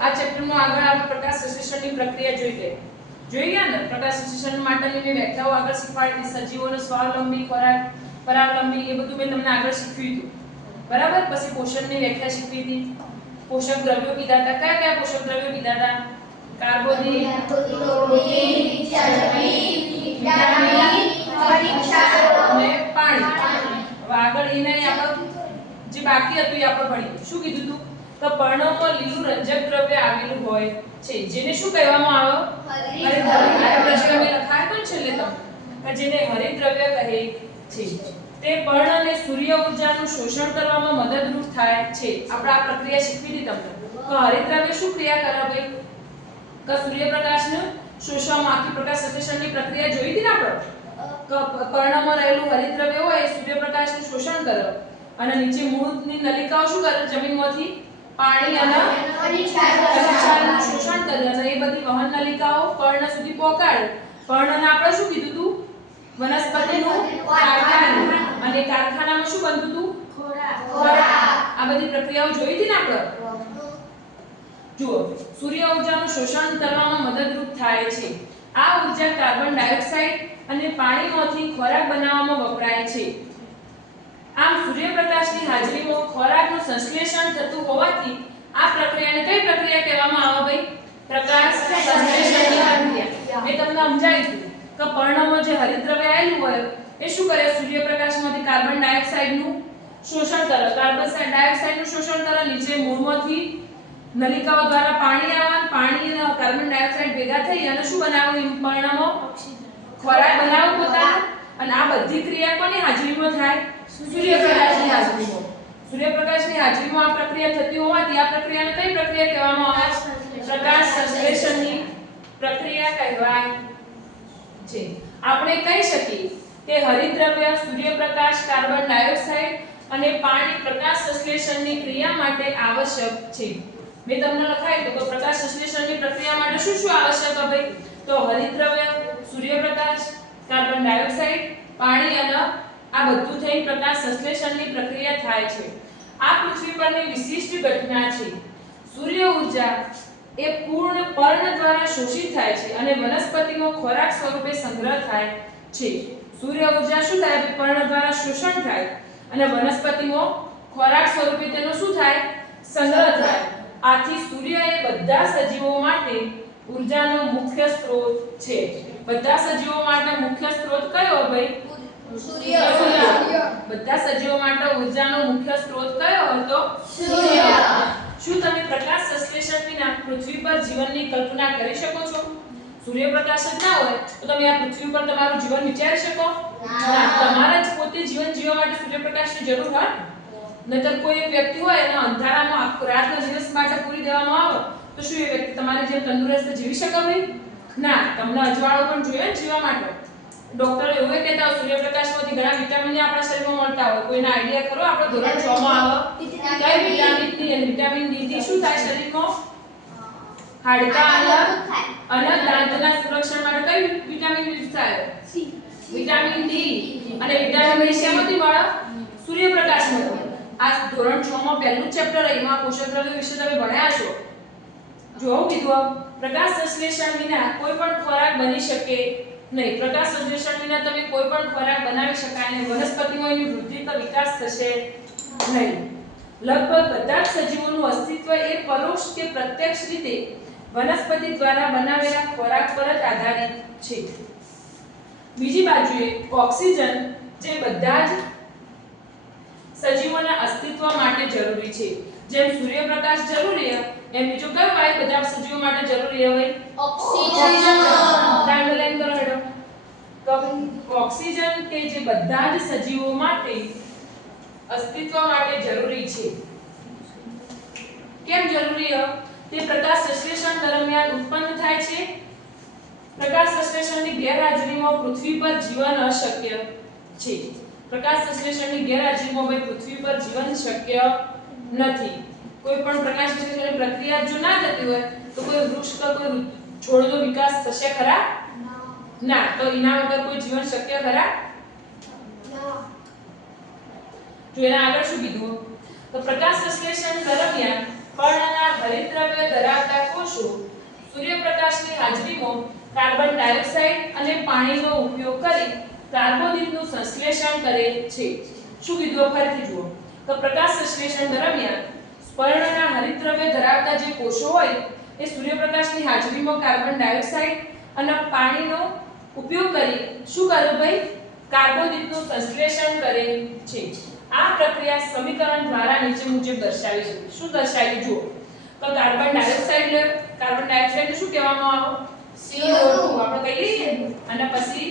આ ચેપ્ટરમાં આગળ આપણે પ્રકાશ સંશ્લેષણની પ્રક્રિયા જોઈ ગયા ને. પ્રકાશ સંશ્લેષણ માટેની મેં વ્યાખ્યાઓ આગળ શીખવાડી. સજીવોનો સ્વાવલંબી, ખોરાક, પરાવલંબી, એ બધું મેં તમને આગળ શીખવ્યું હતું. બરાબર. પછી પોષણની વ્યાખ્યા શીખવી હતી. પોષક દ્રવ્યો કીધા હતા. કયા કયા પોષક દ્રવ્યો કીધા હતા? કાર્બોદિત, પ્રોટીન, ચરબી, વિટામિન, ખનિજ અને પાણી. હવે આગળ એને આપણે જે બાકી હતું એ આપણે ભણીએ. શું કીધું હતું? તો પર્ણોમાં લીલું રંજક દ્રવ્ય આવેલું હોય છે, જેને શું કહેવામાં આવે? હરિતદ્રવ્ય. આ પ્રશ્ન મેં લખાયો તો છેલ્લે તમને, જેને હરિતદ્રવ્ય કહે છે. તે પર્ણને સૂર્ય ઊર્જાનું શોષણ કરવામાં મદદરૂપ થાય છે. આપણે આ પ્રક્રિયા શીખવી હતી તમને. તો હરિતદ્રવ્ય શું ક્રિયા કરે ભાઈ? કે સૂર્યપ્રકાશને શોષવામાં આખી પ્રકાશ સંશ્લેષણની પ્રક્રિયા જોઈ હતી ને આપણે. પર્ણમાં રહેલું હરિતદ્રવ્ય હોય એ સૂર્યપ્રકાશનું શોષણ કરે અને નીચે મૂળની નલિકાઓ શું કરે? જમીનમાંથી પાણી અને ખનિજનું શોષણ કરે અને એ બધી વહન નલિકાઓ પર્ણ સુધી પહોંચાડે. પર્ણને આપણે શું કીધું હતું? વનસ્પતિનું કારખાનું. અને કારખાનામાં શું બનતું હતું? ખોરાક. આ બધી પ્રક્રિયાઓ જોઈ હતી ને આપણે. જુઓ, સૂર્ય ઊર્જાનું શોષણ કરવામાં મદદરૂપ થાય છે. આ ઊર્જા કાર્બન ડાયોક્સાઇડ અને પાણીમાંથી ખોરાક બનાવવામાં વપરાય છે. આમ સૂર્યપ્રકાશની હાજરીમાં ખોરાકનું સંશ્લેષણ થતું હોવાથી આ પ્રક્રિયાને કઈ પ્રક્રિયા કહેવામાં આવે ભાઈ? પ્રકાશ સંશ્લેષણની પ્રક્રિયા. મેં તમને સમજાવ્યું કે પર્ણમાં જે હરિતદ્રવ્ય આવેલું હોય એ શું કરે? સૂર્યપ્રકાશમાંથી કાર્બન ડાયોક્સાઇડનું શોષણ કરે. કાર્બન ડાયોક્સાઇડનું શોષણ કરે, નીચે મૂળમાંથી નલિકાઓ દ્વારા પાણી આવે, પાણી અને કાર્બન ડાયોક્સાઇડ ભેગા થઈ અને શું બનાવે? પર્ણમાં ખોરાક બનાવે પોતાનો. અને આ બધી ક્રિયા કોની હાજરીમાં થાય? સૂર્યપ્રકાશની હાજરીમાં. સૂર્યપ્રકાશની હાજરીમાં આ પ્રક્રિયા થતી હોવાથી આ પ્રક્રિયાને કઈ પ્રક્રિયા કહેવામાં આવે? પ્રકાશ સંશ્લેષણની પ્રક્રિયા કહેવાય છે. આપણે કહી શકીએ કે હરિતદ્રવ્ય, સૂર્યપ્રકાશ, કાર્બન ડાયોક્સાઇડ અને પાણી પ્રકાશ સંશ્લેષણની ક્રિયા માટે આવશ્યક છે. મેં તમને લખાયું તો પ્રકાશ સંશ્લેષણની પ્રક્રિયા માટે શું શું આવશ્યક છે ભાઈ? તો હરિતદ્રવ્ય, સૂર્યપ્રકાશ, કાર્બન ડાયોક્સાઇડ, પાણી અને આ બધું થઈ પ્રકાશ સંશ્લેષણની પ્રક્રિયા થાય છે. આ પૃથ્વી પરની વિશિષ્ટ ઘટના છે. સૂર્ય ઊર્જા એ પૂર્ણ પર્ણ દ્વારા શોષિત થાય છે અને વનસ્પતિમાં ખોરાક સ્વરૂપે સંગ્રહ થાય છે. સૂર્ય ઊર્જા શું થાય? પર્ણ દ્વારા શોષણ થાય અને વનસ્પતિમાં ખોરાક સ્વરૂપે તેનો શું થાય? સંગ્રહ થાય. આથી સૂર્ય એ બધા સજીવો માટે ઊર્જાનો મુખ્ય સ્ત્રોત છે. બધા સજીવો માટે મુખ્ય સ્ત્રોત કયો ભાઈ? સૂર્ય. બધા સજીવો માટે ઊર્જાનો મુખ્ય સ્ત્રોત કયો હતો? સૂર્ય. શું તમે પ્રકાશ સંશ્લેષણ વિના પૃથ્વી પર જીવનની કલ્પના કરી શકો છો? સૂર્યપ્રકાશ જ ના હોય તો તમે આ પૃથ્વી પર તમારું જીવન વિચારી શકો? ના. તમારે જ પોતે જીવન જીવવા માટે સૂર્યપ્રકાશની જરૂર હોય. નહીતર કોઈ એક વ્યક્તિ હોય અને અંધારામાં આખો રાતનો દિવસ માટે પૂરી દેવામાં આવે તો શું એ વ્યક્તિ તમારી જેમ તંદુરસ્ત જીવી શકે ભાઈ? ના. તમને અજવાળો પણ જોઈએ ને જીવવા માટે. ડોક્ટરો એવું કહેતા હોય સૂર્યપ્રકાશમાંથી ઘણા વિટામિન આપણા શરીરમાં મળતા હોય. કોઈના આઈડિયા ખરો? આપણે ધોરણ 6 માં આવે કઈ વિટામિન ડી અને વિટામિન ડી થી શું થાય શરીરમાં? હાડકા અને દાંતના સંરક્ષણ માટે કઈ વિટામિન યુઝ થાય? Vitamin D. અને વિટામિન ડી શેમાંથી મળે? સૂર્યપ્રકાશમાંથી. આ ધોરણ 6 માં પહેલું ચેપ્ટર એમાં પોષક દ્રવ્યો વિશે તમે ભણ્યા છો. જોવું કીધું પ્રકાશ સંશ્લેષણ વિના કોઈ પણ ખોરાક બની શકે નહીં. પ્રકાશ સંશ્લેષણ વિના તમે કોઈ પણ ખોરાક બનાવી શકાય નહીં. વનસ્પતિમાં એની વૃદ્ધિ કે વિકાસ થશે નહીં. લગભગ બધા જ સજીવોનું અસ્તિત્વ એ પરોક્ષ કે પ્રત્યક્ષ રીતે વનસ્પતિ દ્વારા બનાવેલા ખોરાક પર જ આધારિત છે. બીજી બાજુએ ઓક્સિજન જે બધા જ સજીવોના અસ્તિત્વ માટે જરૂરી છે. જેમ સૂર્યપ્રકાશ જરૂરી છે એમ બીજો કયો વાયુ બધા સજીવો માટે જરૂરી હોય? ઓક્સિજન. ટ્રાયંગલ કરો હેડો. તો ઓક્સિજન કે જે બધા જ સજીવો માટે અસ્તિત્વ માટે જરૂરી છે. કેમ જરૂરી છે? તે પ્રકાશ સંશ્લેષણ દરમિયાન ઉત્પન્ન થાય છે. પ્રકાશ સંશ્લેષણની ગેરહાજરીમાં પૃથ્વી પર જીવન અશક્ય છે. પ્રકાશ સંશ્લેષણની ગેરહાજરીમાં ભાઈ પૃથ્વી પર જીવન શક્ય નથી. કોઈ પણ પ્રકાશ સંશ્લેષણની પ્રક્રિયા જો ના થતી હોય તો કોઈ વૃક્ષ કે કોઈ છોડનો વિકાસ થશે ખરા? ના. તો એના વગર કોઈ જીવન શક્ય ખરા? ના. જો એના આગળ શું કીધું? તો પ્રકાશ સંશ્લેષણ દરમિયાન પર્ણના હરિતદ્રવ્ય ધરાવતા કોષો સૂર્યપ્રકાશની હાજરીમાં કાર્બન ડાયોક્સાઇડ અને પાણીનો ઉપયોગ કરી કાર્બોદિતનું સંશ્લેષણ કરે છે. શું કીધું ફરીથી જુઓ તો પ્રકાશ સંશ્લેષણ દરમિયાન પર્ણના હરિતદ્રવ્ય ધરાવતા જે કોષો હોય એ સૂર્યપ્રકાશની હાજરીમાં કાર્બન ડાયોક્સાઇડ અને પાણીનો ઉપયોગ કરી શું કરે ભાઈ કાર્બોદિતનું સંશ્લેષણ કરે છે. આ પ્રક્રિયા સમીકરણ દ્વારા નીચે મુજબ દર્શાવી છે. શું દર્શાવી જુઓ તો કાર્બન ડાયોક્સાઇડ શું કહેવામાં આવે CO2 આપણે કહીએ અને પછી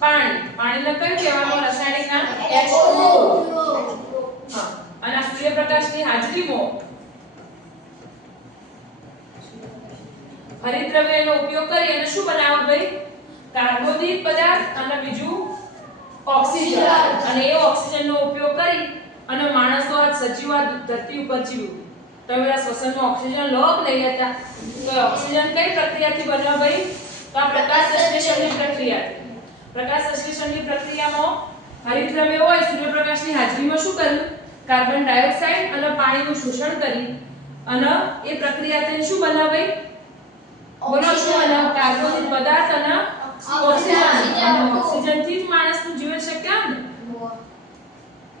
પાણીને કયું કહેવામાં રાસાયણિક નામ H2O. હા અને આ સૂર્યપ્રકાશની હાજરીમાં હરિતદ્રવ્યનો ઉપયોગ કરી અને શું બનાવો ભાઈ કાર્બોદિત પદાર્થ અને બીજું ઓક્સિજન અને એ ઓક્સિજનનો ઉપયોગ કરી અને માણસો આ સજીવ આ ધરતી ઉપર જીવ્યું. તો એવા શ્વસનનો ઓક્સિજન લો લઈ લેતા તો ઓક્સિજન કઈ પ્રક્રિયાથી બને ભાઈ તો આ પ્રકાશ સંશ્લેષણની પ્રક્રિયાથી. પ્રકાશ સંશ્લેષણની પ્રક્રિયામાં હરિતદ્રવ્ય હોય સૂર્યપ્રકાશની હાજરીમાં શું કર્યું કાર્બન ડાયોક્સાઇડ અને પાણીનું શોષણ કરી અને એ પ્રક્રિયાથી શું બનાવે બોલો શું બનાવ કાર્બોદિત પદાર્થ અને ઓક્સિજન થી જ માણસનું જીવન શક્ય ને.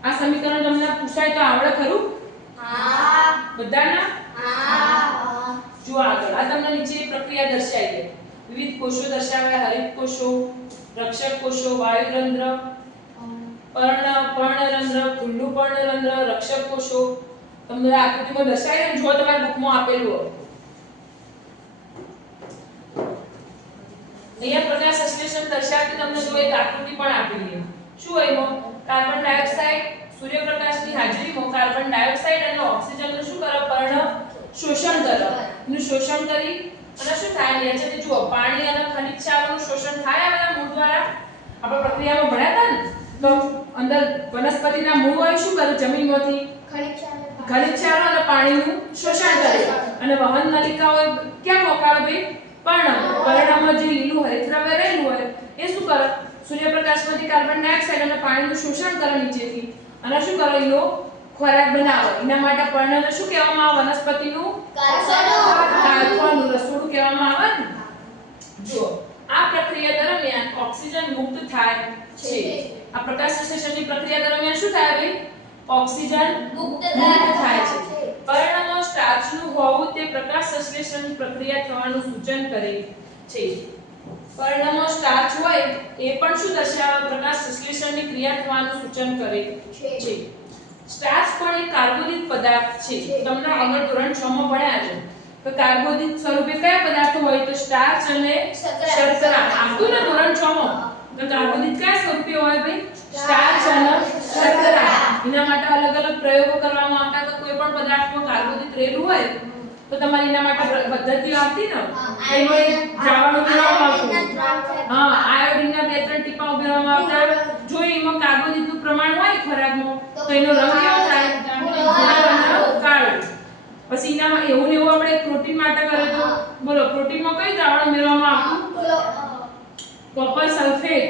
આ સમીકરણ તમને પૂછાય તો આવડે ખરું હા બધાના હા. જો આગળ આ તમને નીચે પ્રક્રિયા દર્શાવી છે. વિવિધ કોષો દર્શાવ્યા હરિત કોષો રક્ષક કોષો વાયુરંધ્ર પર્ણરંધ્ર ખુલ્લું પર્ણરંધ્ર રક્ષક કોષો તમને આકૃતિમાં દર્શાવી જો તમારા બુકમાં આપેલું હોય. અહીંયા પ્રકાશ સંશ્લેષણ દર્શાવતી તમને જો એક આકૃતિ પણ આપેલી છે. શું એમાં કાર્બન ડાયોક્સાઇડ સૂર્યપ્રકાશની હાજરીમાં કાર્બન ડાયોક્સાઇડ અને ઓક્સિજનનું શું કરે પર્ણ શોષણ કરે. એનું શોષણ કરી અને શું થાય નીચેથી જુઓ પાણી અને ખનિજ ક્ષારોનું શોષણ થાય આ મૂળ દ્વારા. આપણે પ્રક્રિયામાં ભણ્યા હતા ને તો અંદર વનસ્પતિના મૂળ હોય શું કરે જમીનમાંથી ખનિજ ક્ષારો અને પાણીનું શોષણ કરે અને વહન નલિકાઓ ક્યાં પહોંચાડે ભાઈ પર્ણમાં જે લીલું હરિતદ્રવ્ય રહેલું હોય એ શું કરે સૂર્યપ્રકાશમાંથી કાર્બન ડાયોક્સાઇડ અને પાણીનું શોષણ કરે નીચેથી અને શું કરે એનો ખોરાક બનાવે. એના માટે પર્ણને શું કહેવામાં આવે વનસ્પતિનું કારખાનું રસોડું કહેવામાં આવે ને. જો આ પ્રક્રિયા દરમિયાન ઓક્સિજન મુક્ત થાય છે. આ પ્રકાશ સંશ્લેષણની પ્રક્રિયા દરમિયાન શું થાય ભાઈ ઓક્સિજન મુક્ત થાય છે. પર્ણમાં સ્ટાર્ચનું હોવું તે પ્રકાશ સંશ્લેષણની પ્રક્રિયા થવાનું સૂચન કરે છે. પર્ણમાં સ્ટાર્ચ હોય એ પણ શું દર્શાવે પ્રકાશ સંશ્લેષણની ક્રિયા થવાનું સૂચન કરે છે. સ્ટાર્ચ પણ એક કાર્બોદિત પદાર્થ છે. તમને આગળ ધોરણ 6 માં ભણ્યા છે તો કાર્બોદિત સ્વરૂપે કયા પદાર્થો હોય તો સ્ટાર્ચ અને શર્કરા. આખું ને ધોરણ 6 માં તો કાર્બોદિત કયા સ્વરૂપે હોય ભાઈ સ્ટાર્ચ અને શર્કરા. એના માટે અલગ અલગ પ્રયોગો કરવામાં આવતા કે કોઈ પણ પદાર્થમાં કાર્બોદિત રહેલું હોય તો તમારે એના માટે પદ્ધતિ આવતી ને એનો એક દ્રાવણ ઉમેરવામાં આવતું. હા આયોડિનના 2-3 ટીપા ઉમેરવામાં આવતા. જો એમાં કાર્બોદિતનું પ્રમાણ હોય ખોરાકમાં તો એનો રંગ કેવો થાય કાળો. પછી એનામાં એવું ને એવું આપણે પ્રોટીન માટે કરે તો બોલો પ્રોટીનમાં કઈ દ્રાવણ ઉમેરવામાં આવતું કોપર સલ્ફેટ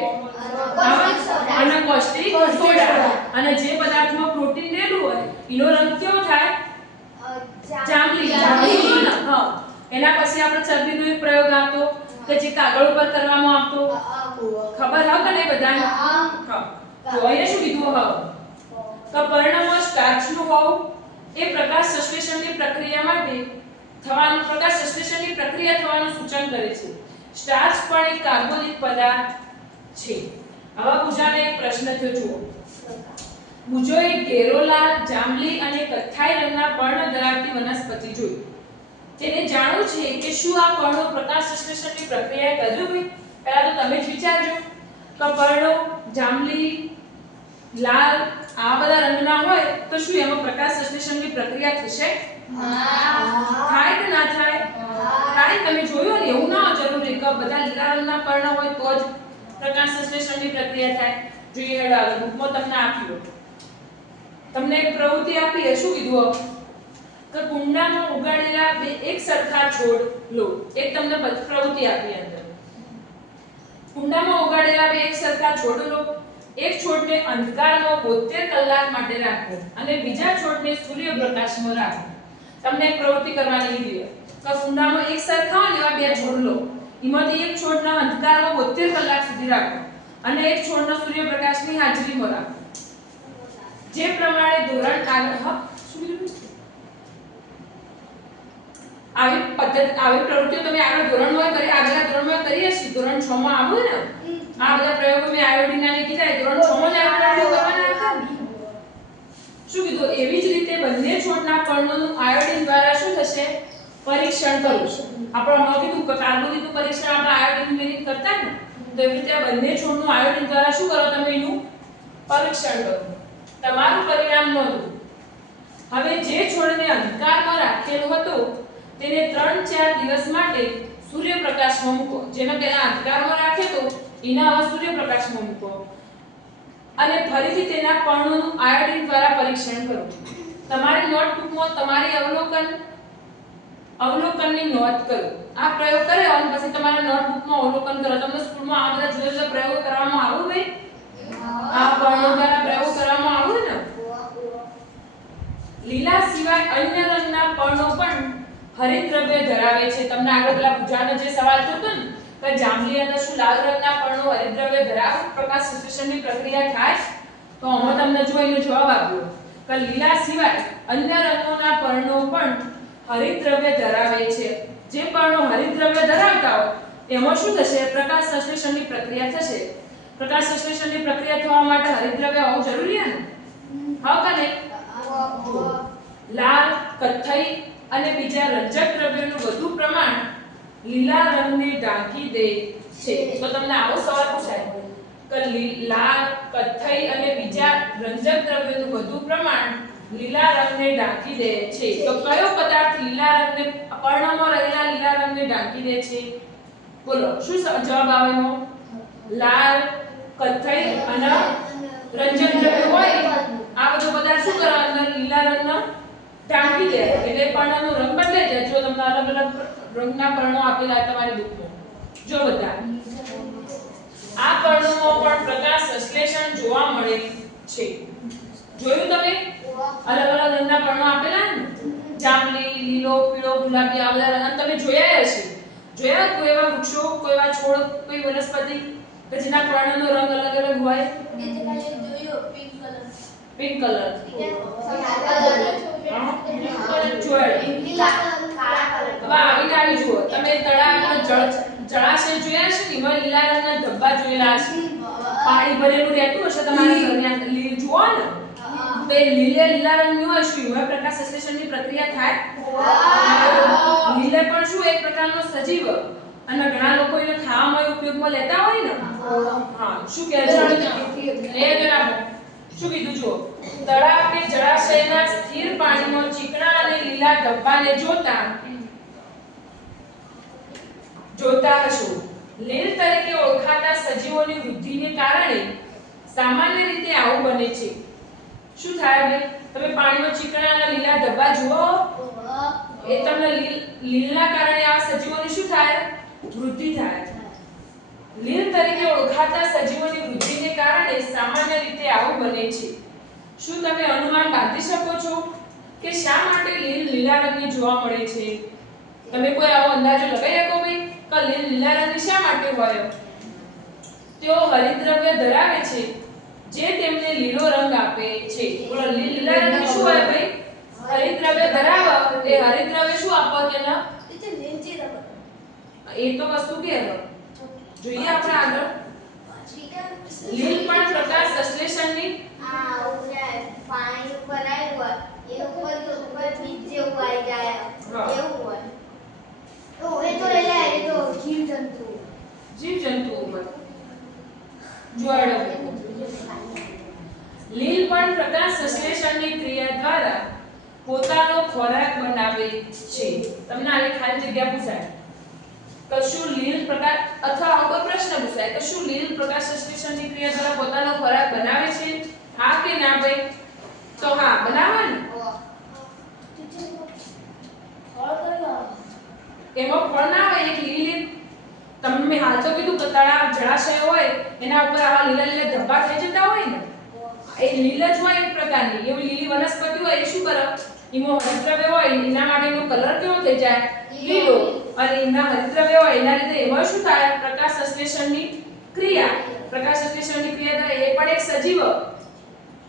અને કોસ્ટિક સોડા. અને જે પદાર્થમાં પ્રોટીન રહેલું હોય એનો રંગ કેવો થાય જાંબલી. હા એના પછી આપણે ચરબીનો એક પ્રયોગ આવતો કે જે કાગળ ઉપર કરવામાં આવતો ખબર હા કે નહીં બધાને. હા તો અહીંયા શું કીધું હવે તો પર્ણમાં સ્ટાર્ચનું હોવું એ પ્રકાશ સંશ્લેષણની પ્રક્રિયા થવાનું સૂચન કરે છે. સ્ટાર્ચ પણ એક કાર્બોદિત પદાર્થ છે. હવે પૂજાને એક પ્રશ્ન થયો જુઓ. મુજો એક ઘેરો લાલ જાંબલી અને કથ્થાઈ રંગના પર્ણ ધરાવતી વનસ્પતિ જોઈ. તેને જાણવું છે કે શું આ પર્ણો પ્રકાશ સંશ્લેષણની પ્રક્રિયા કર્યું હોય. પહેલા તો તમે જ વિચારજો કે પર્ણો જાંબલી લાલ આ બધા રંગના હોય તો શું એમાં પ્રકાશ સંશ્લેષણની પ્રક્રિયા થશે? થાય કે ના થાય? થાય. તમે જોયું ને એવું ના જરૂરી કે બધા લીલા રંગના પર્ણ હોય તો જ પ્રકાશ સંશ્લેષણની પ્રક્રિયા થાય. જોઈએ હેડો આગળ બુકમાં તમને આપ્યું તમને એક પ્રવૃત્તિ આપી છે. શું કીધું કે કુંડામાં ઉગાડેલા બે એક સરખા છોડ લો. એક તમને પ્રવૃત્તિ આપી અંદર કુંડામાં ઉગાડેલા બે એક સરખા છોડ લો. એક છોડને અંધકારમાં 72 કલાક માટે રાખો અને બીજા છોડને સૂર્યપ્રકાશમાં રાખો. તમને એક પ્રવૃત્તિ કરવાની કીધી તો કુંડામાં એક સરખા હોય એવા બે છોડ લો, એમાંથી એક છોડના અંધકારમાં 72 કલાક સુધી રાખો અને એક છોડનો સૂર્યપ્રકાશની હાજરીમાં રાખો. જે પ્રમાણે ધોરણ આવી પ્રવૃત્તિઓ તમે આગળ ધોરણમાં કરી, આગલા ધોરણમાં કરી હશે. ધોરણ 6 માં આવ્યું ને આ બધા પ્રયોગો મેં આયોડિનના ને કીધા. ધોરણ 6 માં જ આ પ્રયોગો કરવાના હતા ને. શું કીધું? એવી જ રીતે બંને છોડના પર્ણોનું આયોડિન દ્વારા શું થશે? પરીક્ષણ કરવું. આપણે હમણાં કીધું કે કાર્બોદિતનું પરીક્ષણ આપણે આયોડિન મેળવીને કરતા ને, તો એવી રીતે આ બંને છોડનું આયોડિન દ્વારા શું કરો? તમે એનું પરીક્ષણ કરો. તમારું પરિણામ નોંધો. હવે જે છોડને અંધકારમાં રાખેલો હતો તેને 3-4 દિવસ માટે સૂર્યપ્રકાશમાં મૂકો. જેને પહેલા અંધકારમાં રાખ્યો તો એના હવે સૂર્યપ્રકાશમાં મૂકો અને ફરીથી તેના પર્ણોનું આયોડિન દ્વારા પરીક્ષણ કરો. તમારી નોટબુકમાં તમારી અવલોકનની નોંધ કરો. આ પ્રયોગ કર્યો અને પછી તમારા નોટબુકમાં અવલોકન કરો. તમને સ્કૂલમાં આ બધા જુદા જુદા પ્રયોગો કરવામાં આવ્યું ભાઈ? આ પર્ણો દ્વારા પ્રયોગ કરવામાં આવ્યું ને? લીલા સિવાય અન્ય રંગના પર્ણો પણ હરિતદ્રવ્ય ધરાવે છે. તમને આગળ પેલા પૂજાનો જે સવાલ થયો હતો ને કે જાંબલી અને શું લાલ રંગના પર્ણો હરિતદ્રવ્ય ધરાવે? પ્રકાશ સંશ્લેષણની પ્રક્રિયા થાય તો આમાં તમને જો એનો જવાબ આપ્યો કે લીલા સિવાય અન્ય રંગોના પર્ણો પણ હરિતદ્રવ્ય ધરાવે છે. જે પર્ણો હરિતદ્રવ્ય ધરાવતા હોય એમાં શું થશે? પ્રકાશ સંશ્લેષણની પ્રક્રિયા થશે. પ્રકાશ સંશ્લેષણની પ્રક્રિયા થવા માટે હરિતદ્રવ્ય હોવું જરૂરી છે ને? હા કે નહીં? લાલ, કથ્થઈ અને બીજા રંજક દ્રવ્યોનું વધુ પ્રમાણ લીલા રંગને ઢાંકી દે છે. તો તમને આવો સવાલ પૂછાય કે લાલ, કથ્થઈ અને બીજા રંજક દ્રવ્યોનું વધુ પ્રમાણ લીલા રંગને ઢાંકી દે છે. તો કયો પદાર્થ લીલા રંગને પર્ણમાં રહેલા લીલા રંગને ઢાંકી દે છે? બોલો શું જવાબ આવે એનો? લાલ, કથ્થઈ અને રંજક દ્રવ્ય હોય આ બધો પદાર્થ શું કરે? અંદર લીલા રંગનો ઢાંકી દે એટલે પર્ણનો રંગ બદલાઈ જાય. જો તમને અલગ અલગ રંગના પર્ણો આપેલા તમારી બુકમાં જો બધા આ પર્ણોમાં પણ પ્રકાશ સંશ્લેષણ જોવા મળે છે. જોયું તમે? અલગ અલગ રંગના પર્ણો આપેલા ને, જાંબલી, લીલો, પીળો, ગુલાબી આ બધા રંગ તમે જોયા હશે. જોયા કોઈ એવા વૃક્ષો, કોઈ એવા છોડ, કોઈ વનસ્પતિ કે જેના પર્ણનો રંગ અલગ અલગ હોય? પિંક કલર આવી જુઓ તમે તળાવના જળાશય જોયા છે ને એમાં લીલા રંગના ધબ્બા જોયેલા છે. પાણી ભરેલું રહેતું હશે તમારા ઘરની લીલ જુઓ ને તો એ લીલા રંગની હોય શું એમાં પ્રકાશ સંશ્લેષણની પ્રક્રિયા થાય? લીલે પણ શું એક પ્રકારનો સજીવ અને ઘણા લોકો એને ખાવામાં ઉપયોગમાં લેતા હોય ને. હા શું કહે છે? એ જરા શું કીધું જુઓ? તળાવ કે જળાશયના સ્થિર પાણીમાં ચીકણા અને લીલા ધબ્બાને જોતા હશો. લીલ તરીકે ઓળખાતા સજીવોની વૃદ્ધિને કારણે સામાન્ય રીતે આવું બને છે. શું થાય ભાઈ? તમે પાણીમાં ચીકણા અને લીલા ધબ્બા જુઓ એ તમને લીલના કારણે આ સજીવોની શું થાય? વૃદ્ધિ થાય. લીલ તરીકે ઓળખાતા સજીવોની વૃદ્ધિને કારણે સામાન્ય રીતે આવું બને છે. શું તમે અનુમાન બાંધી શકો છો કે શા માટે લીલ લીલા રંગની જોવા મળે છે? તમે કોઈ આવો અંદાજો લગાવી શકો ભાઈ કે લીલ લીલા રંગની શા માટે હોય? તેઓ હરિતદ્રવ્ય ધરાવે છે જે તેમને લીલો રંગ આપે છે. બોલો લીલ લીલા રંગની શું હોય ભાઈ? હરિતદ્રવ્ય ધરાવે. એ હરિતદ્રવ્ય શું આપો તેના? એ તો વસ્તુ કે જોઈએ આપણે આગળ. લીલ પણ પ્રકાશ સંશ્લેષણની પાણી ઉપર આવ્યું એ ઉપર બીજ જેવું આવી જાય એવું હોય તો એ તો એટલે એ તો જીવજંતુ ઉપર જોડો. લીલ પણ પ્રકાશ સંશ્લેષણની ક્રિયા દ્વારા પોતાનો ખોરાક બનાવે છે. તમને આ ખાલી જગ્યા પૂછાય કશું લીલ પ્રકાશ અથવા આવો પ્રશ્ન પૂછાય કે શું લીલ પ્રકાશ સંશ્લેષણની ક્રિયા દ્વારા પોતાનો ખોરાક બનાવે છે? હા કે ના ભાઈ? તો હા બનાવે ને. એમાં ફળ ના હોય એક લીલી તમે હાલ તો કીધું કે તળાવ જળાશય હોય એના ઉપર આવા લીલા લીલા ધબ્બા થઈ જતા હોય ને એ લીલ જ હોય એક પ્રકારની. એવી લીલી વનસ્પતિ હોય એ શું કરે? એમાં હરિતદ્રવ્ય હોય એના માટેનો કલર કેવો થઈ જાય લીલો અને એના હરિતદ્રવ્ય હોય એના લીધે એમાં શું થાય પ્રકાશ સંશ્લેષણની ક્રિયા પ્રકાશ સંશ્લેષણની ક્રિયા થાય એ પણ એક સજીવ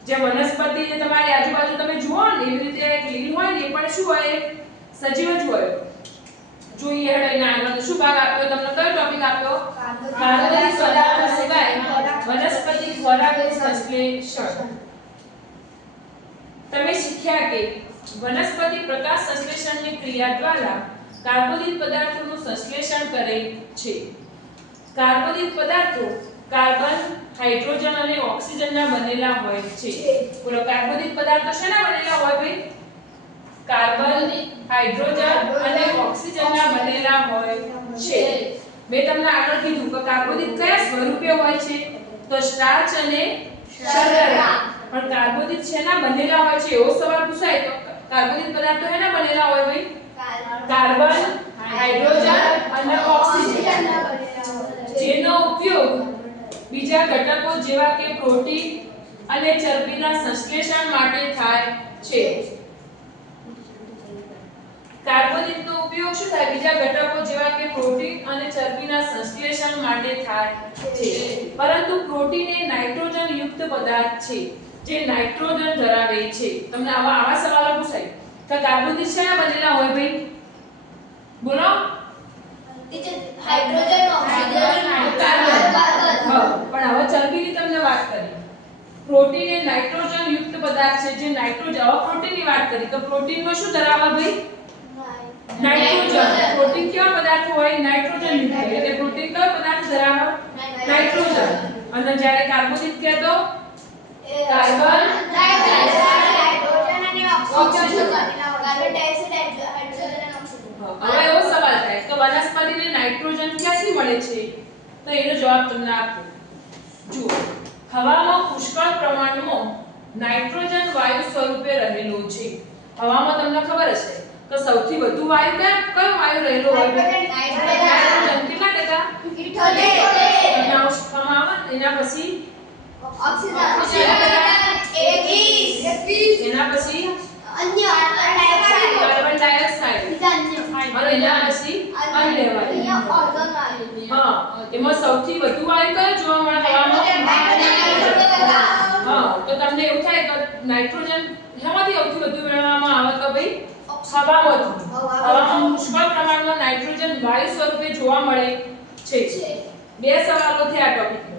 જે વનસ્પતિ જે તમારી આજુબાજુ તમે જુઓ ને એવી રીતે એક લીલ હોય ને એ પણ શું હોય એક સજીવ જ હોય જોઈએ હેડ એના આગળ શું ભાગ આપ્યો તમને કયો ટોપિક આપ્યો કાર્બનિક પદાર્થો સિવાય વનસ્પતિ ખોરાકનું સંશ્લેષણ તમે શીખ્યા કે વનસ્પતિ પ્રકાશ સંશ્લેષણની ક્રિયા દ્વારા કાર્બનિક પદાર્થોનું સંશ્લેષણ કરે છે કાર્બનિક પદાર્થો કાર્બન હાઇડ્રોજન અને ઓક્સિજનના બનેલા હોય છે બોલો કાર્બનિક પદાર્થો શેના બનેલા હોય ભાઈ કાર્બન હાઇડ્રોજન અને ઓક્સિજનના બનેલા હોય છે મેં તમને આગળ કીધું કે કાર્બોદિત કયા સ્વરૂપે હોય છે તો સ્ટાર્ચ અને શર્કરા પણ કાર્બોદિત શેના બનેલા હોય છે એવો સવાલ પૂછાય તો કાર્બોદિત પદાર્થો શેના બનેલા હોય ભાઈ કાર્બન હાઇડ્રોજન અને ઓક્સિજન જેનો ઉપયોગ બીજા ઘટકો જેવા કે પ્રોટીન અને ચરબીના સંશ્લેષણ માટે થાય છે કાર્બોદિતનો ઉપયોગ શું થાય બીજા ઘટકો જેવા કે પ્રોટીન અને ચરબીના સંશ્લેષણ માટે થાય છે પરંતુ પ્રોટીન એ નાઇટ્રોજન યુક્ત પદાર્થ છે જે નાઇટ્રોજન ધરાવે છે તમને આવા સવાલો પૂછાય તો કાર્બોદિત શેના બનેલા હોય ભાઈ બોલો હાઇડ્રોજન ઓક્સિજન કાર્બન પણ હવે ચરબીની તમને વાત કરી પ્રોટીન એ નાઇટ્રોજન યુક્ત પદાર્થ છે જે નાઇટ્રોજન હવે પ્રોટીનની વાત કરી તો પ્રોટીનમાં શું ધરાવે ભાઈ નાઇટ્રોજન પ્રોટીન કેવા પદાર્થ હોય નાઇટ્રોજન યુક્ત એટલે પ્રોટીન કયો પદાર્થ ધરાવે નાઇટ્રોજન અને જ્યારે કાર્બોદિત કહે તો કાર્બન હાઇડ્રોજન અને ઓક્સિજન કાર્બન ડાયોક્સાઇડ હાઇડ્રોજન અને ઓક્સિજન હવે એવો સવાલ થાય કે વનસ્પતિને નાઇટ્રોજન ક્યાંથી મળે છે તો એનો જવાબ તમને આપું જુઓ હવામાં પુષ્કળ પ્રમાણમાં નાઇટ્રોજન વાયુ સ્વરૂપે રહેલો છે હવામાં તમને ખબર હશે તો સૌથી વધુ વાયુ કયો વાયુ રહેલો હોય નાઇટ્રોજન કેટલા ટકા 78 એના પછી ઓક્સિજન એના પછી અન્ય કાર્બન ડાયોક્સાઇડ અને એના પછી અન્ય વાયુ હા એમાં સૌથી વધુ વાયુ કયો જોવા મળે હવામાં હા તો તમને એવું થાય કે નાઇટ્રોજન શેમાંથી સૌથી વધુ મેળવવામાં આવે તો ભાઈ હવામાં પુષ્કળ પ્રમાણમાં નાઇટ્રોજન વાયુ સ્વરૂપે જોવા મળે છે બે સવાલો થયા ટોપિકમાં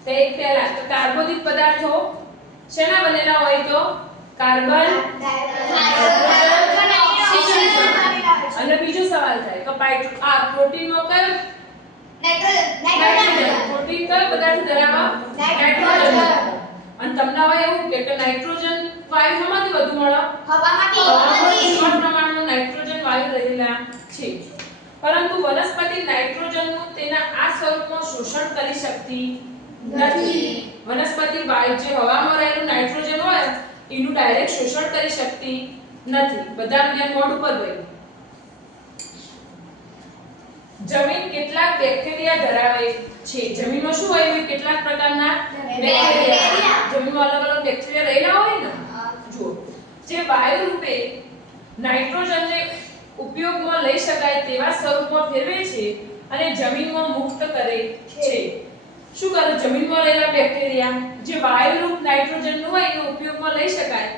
તો એક પહેલા તો કાર્બોદિત પદાર્થો શેના બનેલા હોય તો કાર્બન અને બીજો સવાલ થાય કે આ પ્રોટીનનો કયો નાઇટ્રોજન પ્રોટીન કયો પદાર્થ ધરાવે નાઇટ્રોજન અને તમને હવે એવું કે નાઇટ્રોજન વાયુ શેમાંથી વધુ મળે હવામાંથી પ્રમાણમાં નાઇટ્રોજન વાયુ રહેલા છે પરંતુ વનસ્પતિ નાઇટ્રોજનનું તેના આ સ્વરૂપમાં શોષણ કરી શકતી નથી વનસ્પતિ વાયુ જે હવામાં રહેલું નાઇટ્રોજન હોય એનું ડાયરેક્ટ શોષણ કરી શકતી નથી બધા વિજ્ઞાન મોડ ઉપર હોય જમીન કેટલાક બેક્ટેરિયા ધરાવે છે જમીનમાં શું હોય છે કેટલાક પ્રકારના બેક્ટેરિયા જમીનમાં અલગ અલગ બેક્ટેરિયા રહેલા હોય ને જુઓ જે વાયુ રૂપે નાઇટ્રોજનને ઉપયોગમાં લઈ શકાય તેવા સ્વરૂપમાં ફેરવે છે અને જમીનમાં મુક્ત કરે છે શું કરે જમીનમાં રહેલા બેક્ટેરિયા જે વાયુરૂપ નાઇટ્રોજન હોય એનો ઉપયોગમાં લઈ શકાય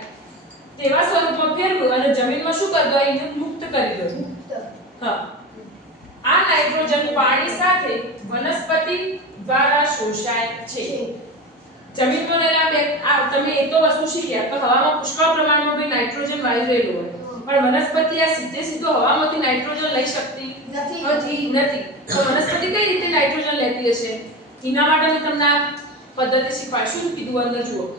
તેવા સ્વરૂપમાં ફેરવું અને જમીનમાં શું કરી દો એને મુક્ત કરી દો હા આ નાઇટ્રોજન પાણી સાથે વનસ્પતિ દ્વારા શોષાય છે જમીનમાં રહેલા તમે એ તો વસ્તુ શીખ્યા કે હવામાં પુષ્કળ પ્રમાણમાં ભઈ નાઇટ્રોજન વાયુ રહેલું હોય પણ વનસ્પતિ આ સીધો હવામાંથી નાઇટ્રોજન લઈ શકતી નથી તો વનસ્પતિ કઈ રીતે નાઇટ્રોજન લેતી હશે એના માટે મેં તમને આ પદ્ધતિ શીખવાડશું કીધું અંદર જુઓ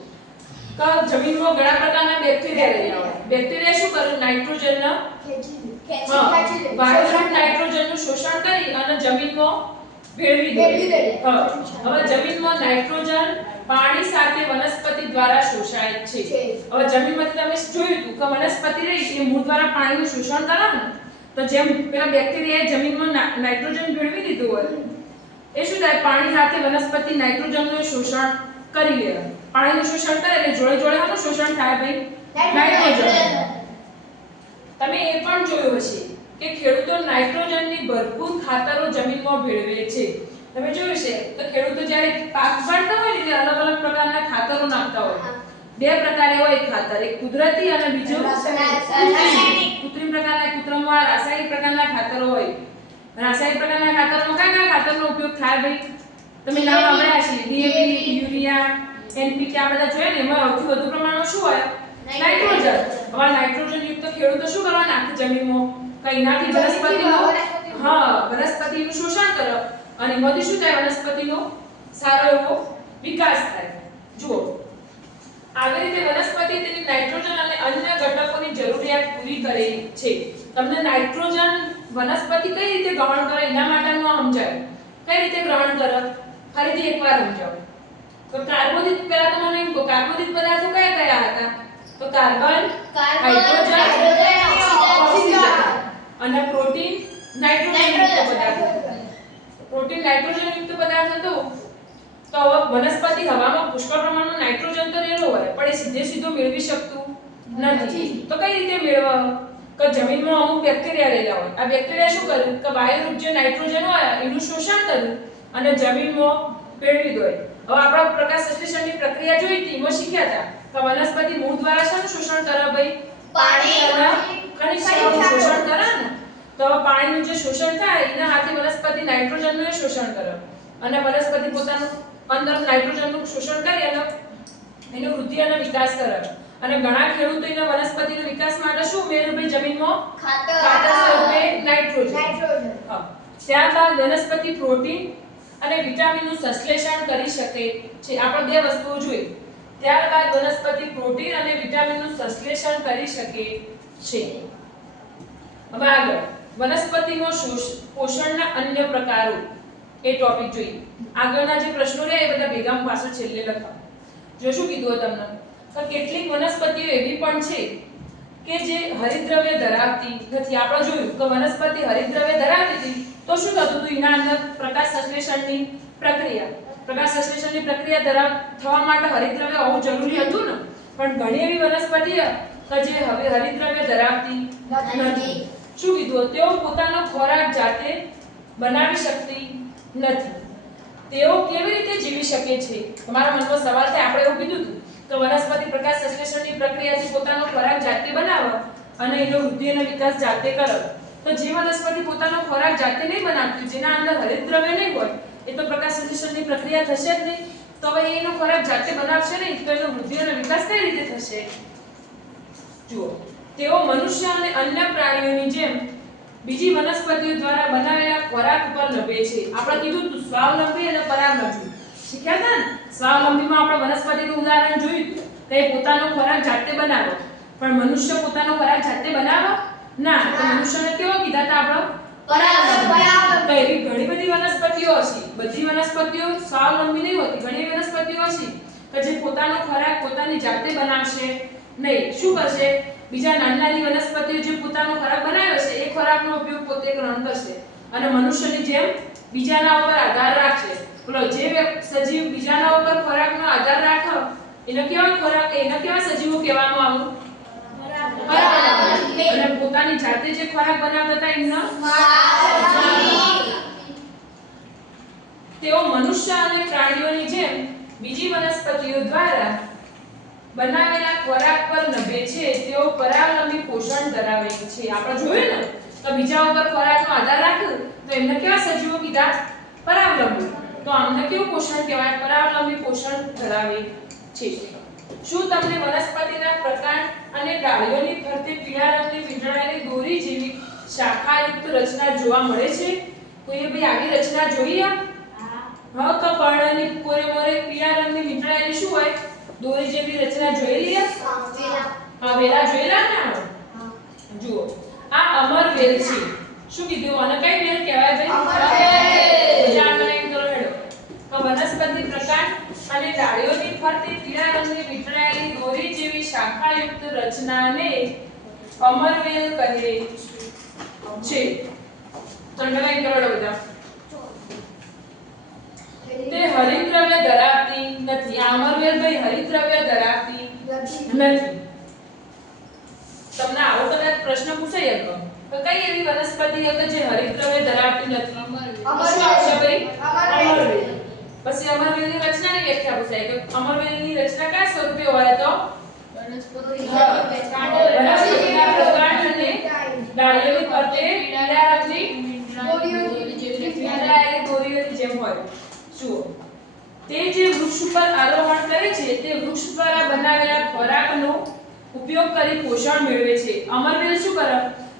કે જમીનમાં ઘણા પ્રકારના બેક્ટેરિયા રહેલા હોય બેક્ટેરિયા શું કરે નાઇટ્રોજનને વાયુરૂપ નાઇટ્રોજનનું શોષણ કરી અને જમીનમાં ભેળવી દે હવે જમીનમાં નાઇટ્રોજન પાણી સાથે વનસ્પતિ દ્વારા શોષાય છે હવે જમીનમાંથી તમે જોયું હતું કે વનસ્પતિ રહી એ મૂળ દ્વારા પાણીનું શોષણ કરે ને તો જેમ પેલા બેક્ટેરિયાએ જમીનમાં નાઇટ્રોજન ભેળવી દીધું હોય એ શું થાય પાણી સાથે વનસ્પતિ નાઇટ્રોજનનું શોષણ કરી લે પાણીનું શોષણ કરે એટલે જોડે જોડે આનું શોષણ થાય ભાઈ નાઇટ્રોજન. તમે એ પણ જોયું હશે કે ખેડૂતો નાઇટ્રોજનની ભરપૂર ખાતરો જમીનમાં ભેળવે છે. તમે જોયું છે તો ખેડૂતો જ્યારે પાક વાવતા હોય ને ત્યારે અલગ અલગ પ્રકારના ખાતરો નાખતા હોય. બે પ્રકારે હોય ખાતર, એક કુદરતી અને બીજું કૃત્રિમ પ્રકારના. કૃત્રિમમાં રાસાયણિક પ્રકારના ખાતરો હોય. રાસાયણિક પ્રકારના ખાતરમાં કયા ખાતરનો ઉપયોગ થાય ભાઈ? તમે નામ સાંભળ્યા છે, ડીએપી, યુરિયા, એનપીકે, આ બધા જોઈએ ને એમાં સૌથી વધુ પ્રમાણમાં શું હોય? નાઇટ્રોજન. હવે નાઇટ્રોજન યુક્ત ખેડૂતો શું કરવા નાખે જમીનમાં? કઈનાથી વનસ્પતિનું શોષણ કરે અને એમાંથી શું થાય? વનસ્પતિનો સારો એવો વિકાસ થાય. જુઓ, આવી રીતે વનસ્પતિ તેની નાઇટ્રોજન અને અન્ય ઘટકોની જરૂરિયાત પૂરી કરે છે. તમને નાઇટ્રોજન વનસ્પતિ કઈ રીતે ગ્રહણ કરે એના માટેનું સમજાય. કઈ રીતે ગ્રહણ કરે ફરીથી એકવાર સમજાવો. તો કાર્બોદિત, પહેલા તો મને એમ કહો, કાર્બોદિત પદાર્થો કયા કયા હતા? તો કાર્બન, હાઇડ્રોજન, ઓક્સિજન અને પ્રોટીન નાઇટ્રોજન યુક્ત પદાર્થ. પ્રોટીન નાઇટ્રોજન યુક્ત પદાર્થ હતો. તો વનસ્પતિ હવામાં પુષ્કળ પ્રમાણમાં નાઇટ્રોજન તો રહેલો હોય પણ એ સીધો મેળવી શકતું નથી. તો કઈ રીતે મેળવે? કે જમીનમાં અમુક બેક્ટેરિયા રહેલા હોય. આ બેક્ટેરિયા શું કરે કે વાયુરૂપ જે નાઇટ્રોજન હોય એનું શોષણ કરે અને જમીનમાં ભેળવી દે. હવે આપણે પ્રકાશ સંશ્લેષણની પ્રક્રિયા જોઈ હતી, એમાં શીખ્યા હતા કે વનસ્પતિ મૂળ દ્વારા શાનું શોષણ કરે ભાઈ? પાણી અને ખનિજનું શોષણ કરે ને. તો પાણીનું જે શોષણ થાય એના હાથે વનસ્પતિ નાઇટ્રોજનનું શોષણ કરે અને વનસ્પતિ પોતાનું અંદર નાઇટ્રોજનનું શોષણ કરી અને એનો વૃદ્ધિ અને વિકાસ કરે. અને ઘણા ખેડૂતો એના વનસ્પતિના વિકાસ માટે શું ઉમેરે ભાઈ જમીનમાં? ખાતર સ્વરૂપે નાઇટ્રોજન. હા. ત્યારબાદ વનસ્પતિ પ્રોટીન અને વિટામિનનું સંશ્લેષણ કરી શકે છે. આપણે બે વસ્તુઓ જોઈ. ત્યારબાદ વનસ્પતિ પ્રોટીન અને વિટામિનનું સંશ્લેષણ કરી શકે છે. હવે આગળ વનસ્પતિમાં પોષણના અન્ય પ્રકારો એ ટોપિક જોઈએ. આગળના જે પ્રશ્નો રહ્યા એ બધા ભેગા પાછળ છેલ્લે લખા. જો શું કીધું તમને તો કેટલીક વનસ્પતિઓ એવી પણ છે કે જે હરિતદ્રવ્ય ધરાવતી નથી. આપણે જોયું કે વનસ્પતિ હરિતદ્રવ્ય ધરાવતી હતી તો શું થતું હતું? એના અંદર પ્રકાશ સંશ્લેષણની પ્રક્રિયા થવા માટે હરિતદ્રવ્ય હોવું જરૂરી હતું ને. પણ ઘણી એવી વનસ્પતિઓ કે જે હવે હરિતદ્રવ્ય ધરાવતી નથી. શું કીધું? તેઓ પોતાનો ખોરાક જાતે બનાવી શકતી નથી. તેઓ કેવી રીતે જીવી શકે છે? તમારા મનમાં સવાલ થાય. આપણે એવું કીધું હતું તો વનસ્પતિ પ્રકાશ સંશ્લેષણની પ્રક્રિયાથી પોતાનો ખોરાક જાતે બનાવે અને એનો વૃદ્ધિ અને વિકાસ જાતે કરે. તો જે વનસ્પતિ પોતાનો ખોરાક જાતે નહીં બનાવતી, જેના અંદર હરિતદ્રવ્ય નહીં હોય, એ તો પ્રકાશ સંશ્લેષણની પ્રક્રિયા થશે જ નહીં. તો હવે એનો ખોરાક જાતે બનાવશે નહીં તો એનો વૃદ્ધિ અને વિકાસ કઈ રીતે થશે? જુઓ, તેઓ મનુષ્ય અને અન્ય પ્રાણીઓની જેમ બીજી વનસ્પતિઓ દ્વારા બનાવેલા ખોરાક ઉપર નભે છે. આપણે કીધું હતું સ્વાવલંબી અને પરાવલંબી. શીખ્યા હતા ને? સ્વાવલંબીમાં આપણે વનસ્પતિનું ઉદાહરણ જોયું હતું કે એ પોતાનો ખોરાક જાતે બનાવે. પણ મનુષ્ય પોતાનો ખોરાક જાતે બનાવે ના. તો મનુષ્યને કેવો કીધા હતા આપણે? પરાવલંબી. તો એવી ઘણી બધી વનસ્પતિઓ હશે. બધી વનસ્પતિઓ સ્વાવલંબી નહીં હોતી. ઘણી વનસ્પતિઓ હશે કે જે પોતાનો ખોરાક પોતાની જાતે બનાવશે નહીં. શું કરશે? બીજા નાની વનસ્પતિઓ જે પોતાનો ખોરાક બનાવ્યો છે એ ખોરાકનો ઉપયોગ પોતે ગ્રહણ કરશે અને મનુષ્યની જેમ બીજાના ઉપર આધાર રાખશે. બોલો, જે સજીવ બીજાના ઉપર ખોરાકનો આધાર રાખે એને કેવા સજીવો કહેવામાં આવે? પરાવલંબી. અને પોતાની જાતે જે ખોરાક બનાવતા હતા એમના તેઓ મનુષ્ય અને પ્રાણીઓની જેમ બીજી વનસ્પતિઓ દ્વારા બનાવેલા ખોરાક પર નભે છે. તેઓ પરાવલંબી પોષણ ધરાવે છે. આપણે જોયું ને તો બીજા ઉપર ખોરાકનો આધાર રાખ્યો તો એમને કેવા સજીવો કીધા? પરાવલંબી. તો આમને કેવું પોષણ કહેવાય? પરાવલંબી પોષણ ધરાવે છે. શું તમને વનસ્પતિના પ્રકાર અને ડાળીઓની ફરતે પીળા રંગની વીંટળાયેલી દોરી જેવી શાખાયુક્ત રચના જોવા મળે છે? કોઈએ ભાઈ આવી રચના જોઈ? હા, તો પર્ણની કોરે મોરે પીળા રંગની વીંટળાયેલી શું હોય? દોરી જેવી રચના જોયેલી? હા, વેલા જોયેલા ને? જુઓ, આ અમર વેલ છે. શું કીધું? અને કઈ વેલ કહેવાય ભાઈ? તો વનસ્પતિ પ્રકાર અને ડાળીઓની ફરતે પીળા રંગની વીંટળાયેલી દોરી જેવી શાખાયુક્ત રચનાને અમરવેલ કહે છે. તો અંડરલાઈન કરો બધા. તે હરિતદ્રવ્ય ધરાવતી નથી. આ અમરવેલ ભાઈ હરિતદ્રવ્ય ધરાવતી નથી. પ્રશ્ન પૂછાય હતો તો કઈ એવી વનસ્પતિ હતી જે હરિતદ્રવ્ય ધરાવતી નથી? અમરવેલ. શું આવશે ભાઈ? અમરવેલ. અમરવેલ. પછી અમરવેલની રચનાની વ્યાખ્યા પૂછાય કે અમરવેલની રચના કયા સ્વરૂપે હોય તો વનસ્પતિના પ્રકાંડ અને ડાળીઓની ફરતે પીળા રંગની પીળાયેલી દોરીઓની જેમ હોય. જુઓ, તે જે વૃક્ષ ઉપર આરોહણ કરે છે તે વૃક્ષ દ્વારા બનાવેલા ખોરાકનો ઉપયોગ કરી પોષણ મેળવે છે. અમરવેલ શું કરે?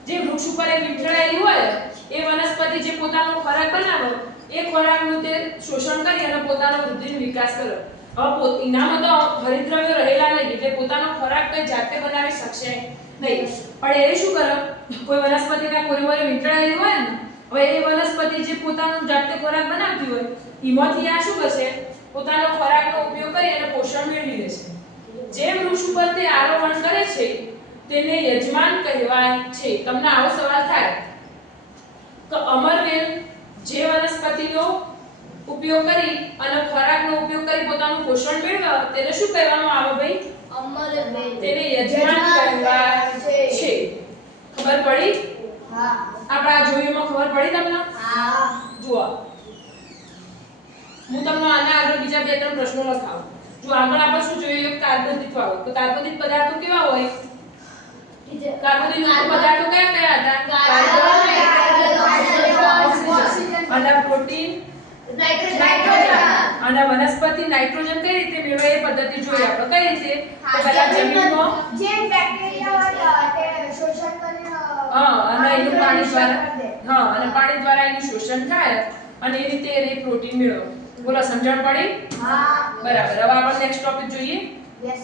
જે વૃક્ષ ઉપર એ વીંટળાયેલી હોય એ વનસ્પતિ જે પોતાનો ખોરાક બનાવે એ ખોરાકનું તે શોષણ કરી અને પોતાનો વૃદ્ધિનો વિકાસ કરે. હવે એનામાં તો હરિતદ્રવ્યો રહેલા નહીં એટલે પોતાનો ખોરાક તો જાતે બનાવી શકશે નહીં. પણ એ શું કરે? કોઈ વનસ્પતિના કોરીઓમાં વીંટળાયેલી હોય ને, હવે એ વનસ્પતિ જે પોતાનો જાતે ખોરાક બનાવતી હોય એમાંથી આ શું કરશે? પોતાનો ખોરાકનો ઉપયોગ કરી અને પોષણ મેળવી લેશે. જે વૃક્ષ ઉપર તે આરોહણ કરે છે તેને યજમાન કહેવાય છે. તમને આવો સવાલ થાય તો અમરવેલ જે વનસ્પતિનો ઉપયોગ કરી અને ખોરાકનો ઉપયોગ કરી પોતાનું પોષણ મેળવે તેને શું કહેવામાં આવે ભાઈ? અમરવેલ. તેને યજમાન કહેવાય છે. ખબર પડી? હા. આપણા જોઈમાં ખબર પડી તમને? હા. જુઓ, હું તમને આના આગળ બીજા બે ત્રણ પ્રશ્નો લખાવું. જો આગળ આપણે શું જોઈએ? કાર્બોદિત વાળો. તો કાર્બોદિત પદાર્થો કેવા હોય? કાર્બોદિત પદાર્થો કયા કયા હતા? કાર્બન, અને પ્રોટીન, નાઇટ્રોજન. અને વનસ્પતિ નાઇટ્રોજન કઈ રીતે મેળવે એ પદ્ધતિ જોઈએ આપણે. કઈ રીતે? તો પહેલા જમીનમાં જેમ બેક્ટેરિયા હોય તે શોષણ કરીને અને એનું પાણી દ્વારા અને પાણી દ્વારા એનું શોષણ થાય અને એ રીતે એને પ્રોટીન મેળવે. બોલો, સમજણ પડી? હા. બરાબર. હવે આપણે નેક્સ્ટ ટોપિક જોઈએ. યસ.